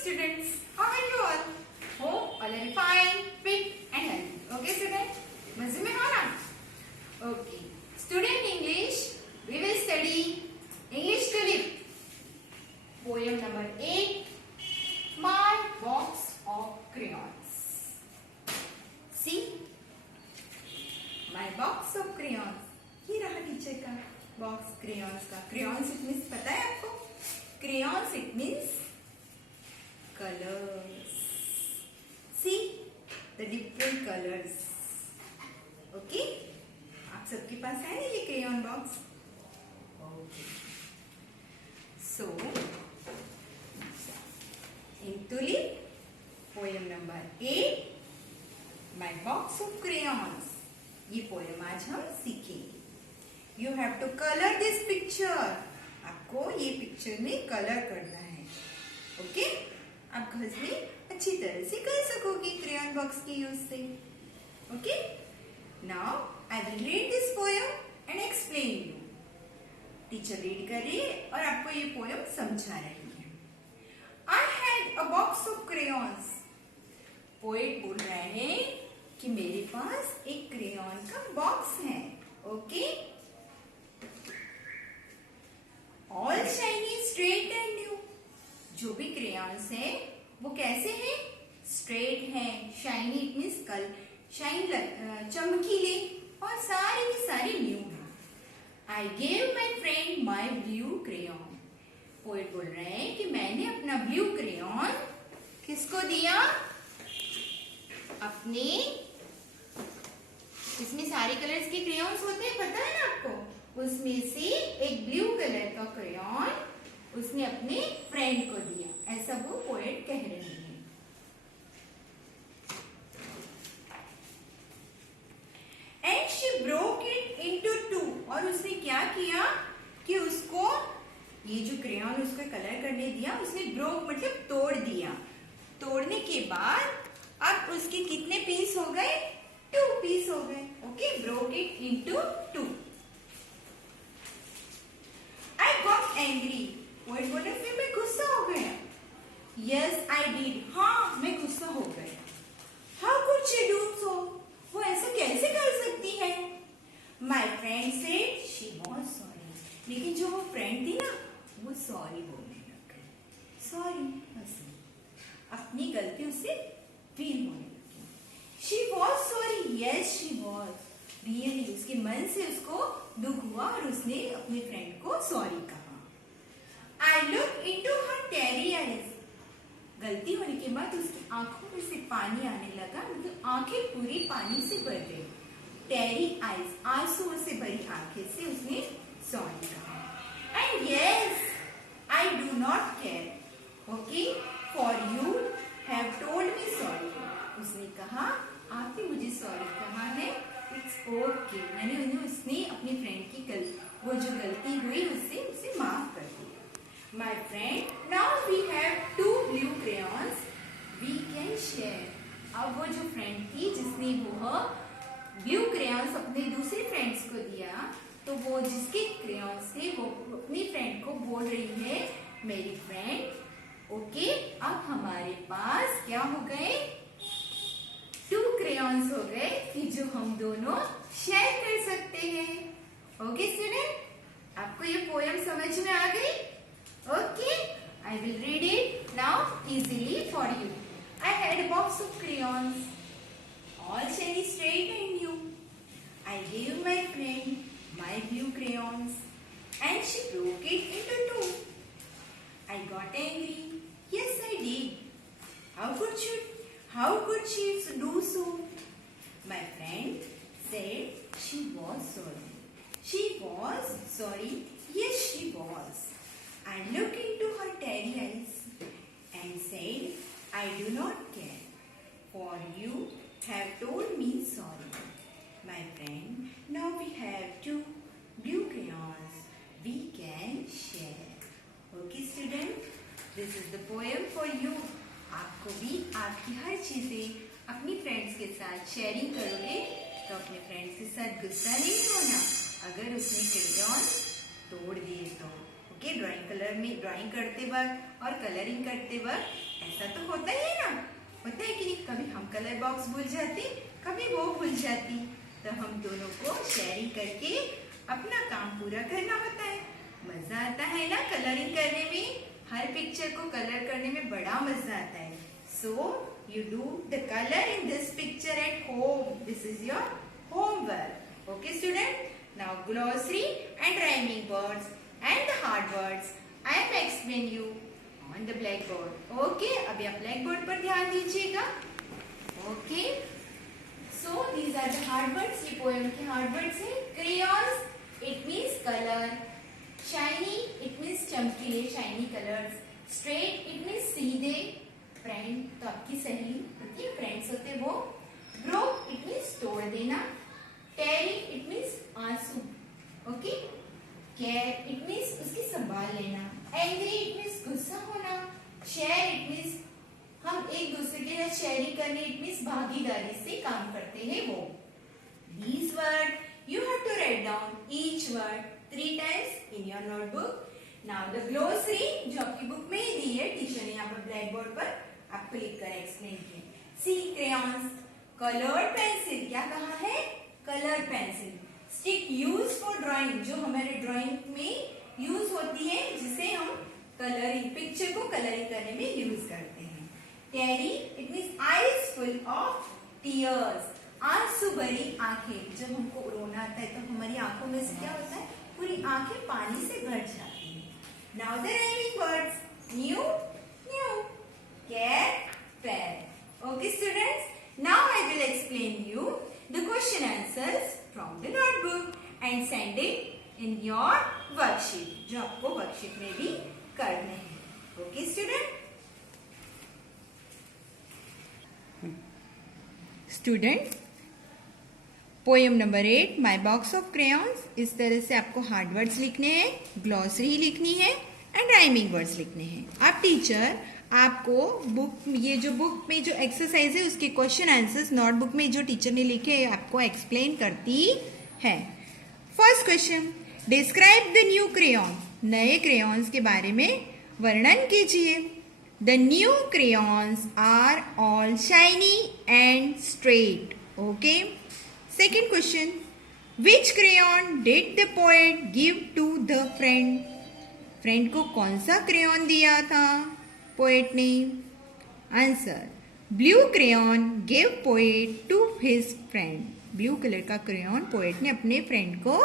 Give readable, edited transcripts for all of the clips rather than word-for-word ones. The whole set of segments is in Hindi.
students. How are you all? Hope all are fine, fit and healthy. Okay students? मजे में हो ना? Okay. Student English, we will study English to live. Poem number 8. My box of crayons. See? My box of crayons. ये रहा टीचर का बॉक्स क्रेयॉन्स का. क्रेयॉन्स इट मीन्स पता है आपको? Crayons it means colors. See the different colors. Okay? आप सबके पास है ना ये crayon box? Okay. So, in tulip, poem number 8, my box of crayons. ये पोएम आज हम सीखेंगे. You have to color this picture. आपको ये पिक्चर में कलर करना है. ओके? आप घर में अच्छी तरह से कर सकोगे क्रेयॉन बॉक्स के यूज से. Okay? Now I will read this poem and explain you. Teacher read कर रही है और आपको ये पोएम समझा रही है. I had a box of crayons. Poet बोल रहे हैं कि मेरे पास एक क्रेयॉन का बॉक्स है. Okay? All shiny straight and new. जो भी क्रेयॉन्स है वो कैसे हैं? स्ट्रेट हैं. शाइनी इट मीन्स कल शाइन चमकीले और सारे के सारे न्यू हैं. I gave my friend my blue crayon. Poet बोल रहे हैं कि मैंने अपना ब्लू क्रेयॉन किसको दिया? अपने, इसमें सारे कलर्स के क्रेयॉन्स होते हैं, पता है ना आपको? उसमें से एक ब्लू कलर का क्रेयॉन उसने अपने फ्रेंड को दिया. ऐसा वो पोएट कह रहे हैं. And she broke it into two. और उसने क्या किया कि उसको ये जो क्रेयॉन उसको कलर करने दिया उसने ब्रोक मतलब तोड़ दिया. तोड़ने के बाद अब उसके कितने पीस हो गए? 2 पीस हो गए. Okay? Broke it into 2. I got angry. Poet बोले फिर मैं गुस्सा हो गया. Yes I did. हाँ मैं गुस्सा हो गया. How could she do so. वो ऐसा कैसे कर सकती है? My friend said she was sorry. लेकिन जो वो फ्रेंड थी ना वो सॉरी बोलने लग गई. सॉरी अपनी गलती उसे फील होने लगी. She was sorry. Yes she was. Really उसके मन से उसको दुख हुआ और उसने अपने फ्रेंड को सॉरी कहा. I looked into her teary eyes. गलती होने के बाद उसकी आंखों में से पानी आने लगा. मतलब आंखें पूरी पानी से भर गई. टेरी आईज आंसुओं से भरी आंखें से उसने सॉरी कहा. And yes I do not care okay for you have told me sorry. उसने कहा आपने मुझे सॉरी कहा है. It's okay. उसने अपनी फ्रेंड की वो जो गलती हुई उससे उसे माफ कर दिया. My friend, now we have 2 blue crayons. We can share. अब वो जो फ्रेंड थी जिसने वो ब्लू क्रेयॉन्स अपने दूसरे फ्रेंड्स को दिया, तो वो जिसके क्रेयॉन्स थे वो अपनी फ्रेंड को बोल रही है मेरी फ्रेंड ओके अब हमारे पास क्या हो गए? 2 क्रेयॉन्स हो गए कि जो हम दोनों शेयर कर सकते हैं. ओके स्टूडेंट, आपको ये पोएम समझ में आ गई? Okay, I will read it now easily for you. I had a box of crayons, all shiny, straight and new. I gave my friend my blue crayons, and she broke it into 2. I got angry. Yes, I did. How could she do so? My friend said she was sorry. She was sorry. Yes, she was. I looked into her teary eyes and said, I do not care, for you have told me sorry. My friend, now we have 2 blue crayons. We can share. Okay student, this is the poem for you. आपको भी आपकी हर चीजें अपनी फ्रेंड्स के साथ शेयरिंग करोगे तो अपने फ्रेंड्स के साथ गुस्सा नहीं होना अगर उसने क्रेयॉन तोड़ दिए तो. ओके? ड्राइंग करते वक्त और कलरिंग करते वक्त ऐसा तो होता ही है ना, होता है कि नहीं? कभी हम कलर बॉक्स भूल जाती, कभी वो भूल जाती, तो हम दोनों को शेयरिंग करके अपना काम पूरा करना होता है। मजा आता है ना कलरिंग करने में, हर पिक्चर को कलर करने में बड़ा मजा आता है। सो you do the color in this picture at home. This is your homework. Okay student? Now glossary and rhyming words and the hard words I am explain you on the blackboard. Okay? अभी आप blackboard पर ध्यान दीजिएगा. Okay? So these are the hard words. ये poem के hard words हैं. Crayons, it means color. Shiny, it means चमकीले, shiny colors. Straight, it means सीधे. फ्रेंड तो आपकी सहेली होती है, फ्रेंड्स होते वो। ब्रोक इट मीन्स तोड़ देना। टेरी इट मीन्स आंसू, ओके। केयर इट मीन्स उसकी संभाल लेना। एंग्री इट मीन्स गुस्सा होना। शेयर इट मीन्स हम एक दूसरे के साथ शेयरिंग करने, इट मीन्स भागीदारी से काम करते हैं वो। These words you have to write down each word 3 times in your notebook. Now the glossary जो आपकी बुक में ही दी है, टीचर ने यहाँ पर ब्लैक बोर्ड पर आपको लिख कर एक्सप्लेन किया। सी क्रेयॉन्स, कलर्ड पेंसिल, क्या कहा है? Colour pencil. Stick use for drawing, जो हमारे ड्राइंग में यूज होती है, जिसे हम कलरिंग, पिक्चर को कलरिंग करने में यूज करते हैं। Teary it means eyes full of tears, आंसू भरी आंखें। जब हमको रोना आता है तो हमारी आंखों में से क्या होता है? पूरी आंखें पानी से भर जाती है। Now the rhyming words, new new, cat, fair. Okay students, now I will explain you the question answers from the notebook and send it in your worksheet, जो आपको वर्कशीट में भी करने हैं। Okay student? Student, poem number 8 my box of crayons, इस तरह से आपको हार्ड वर्ड्स लिखने हैं, ग्लॉसरी लिखनी है एंड राइमिंग वर्ड्स लिखने हैं। आप टीचर आपको बुक, ये जो बुक में जो एक्सरसाइज है उसके क्वेश्चन आंसर्स नोटबुक में जो टीचर ने लिखे हैं आपको एक्सप्लेन करती है। First question, describe the new crayon, नए क्रेयॉन्स के बारे में वर्णन कीजिए। The new crayons are all shiny and straight, okay. Second question, which crayon did the poet give to the friend, friend को कौन सा क्रेयॉन दिया था पोएट ने? Answer, blue crayon give poet to his friend, blue colour का क्रेयॉन पोएट ने अपने फ्रेंड को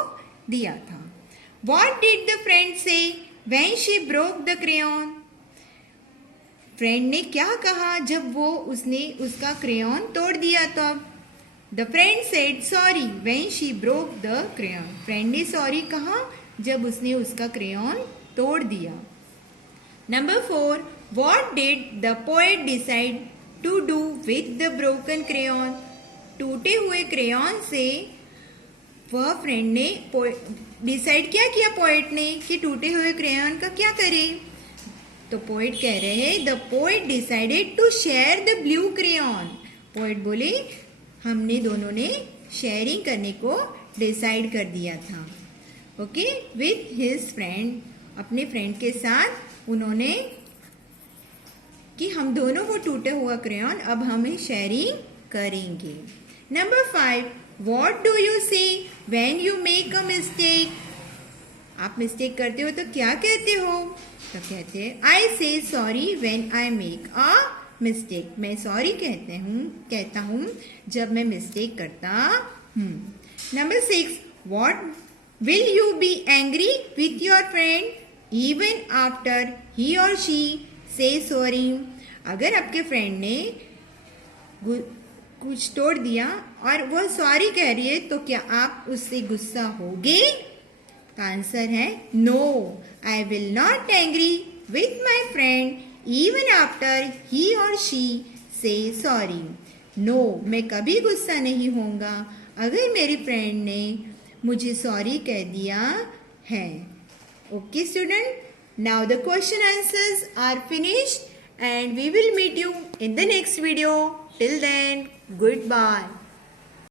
दिया था। व्हाट डिड द फ्रेंड से when she broke the crayon, friend ने क्या कहा जब वो उसने उसका क्रेयॉन तोड़ दिया तब? The friend said sorry when she broke the crayon, friend ने सॉरी कहा जब उसने उसका क्रेयॉन तोड़ दिया। Number 4, what did the poet decide to do with the broken crayon, टूटे हुए क्रेयॉन से वह फ्रेंड ने डिसाइड क्या किया पोएट ने कि टूटे हुए क्रेयॉन का क्या करे? तो पोएट कह रहे हैं the poet decided to share the blue crayon, poet बोले हमने दोनों ने शेयरिंग करने को डिसाइड कर दिया था, ओके, विथ हिज फ्रेंड, अपने फ्रेंड के साथ उन्होंने कि हम दोनों वो टूटे हुआ क्रेयॉन अब हमें शेयरिंग करेंगे। नंबर 5, व्हाट डू यू से when you make a mistake, आप मिस्टेक करते हो तो क्या कहते हो? तो कहते हैं आई से sorry when I make a mistake, मैं सॉरी कहता हूँ जब मैं मिस्टेक करता हूँ। Number 6, what will you be angry with your friend even after he और शी से सॉरी, अगर आपके फ्रेंड ने कुछ तोड़ दिया और वह सॉरी कह रही है तो क्या आप उससे गुस्सा होगे? तो आंसर है no, I will not angry with my friend even after he और शी से सॉरी, नो, मैं कभी गुस्सा नहीं होऊंगा अगर मेरी फ्रेंड ने मुझे सॉरी कह दिया है। Okay student, now the question answers are finished and we will meet you in the next video. Till then, goodbye.